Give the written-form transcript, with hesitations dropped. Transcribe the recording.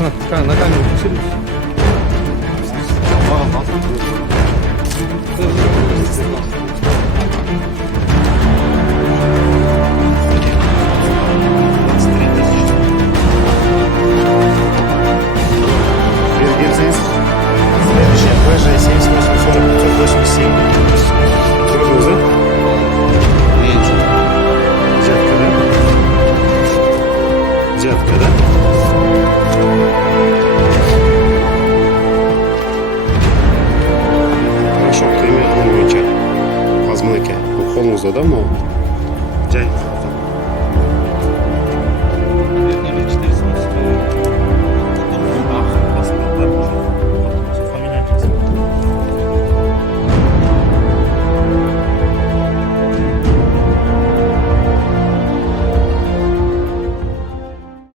на камеру фиксируйте. Следующая ПЖ 7840 587. Прогнозы? Взятка, да? Взятка, да? Хорошо, кеме алынбойча. Азмын экен. Бул колуңузда да могу?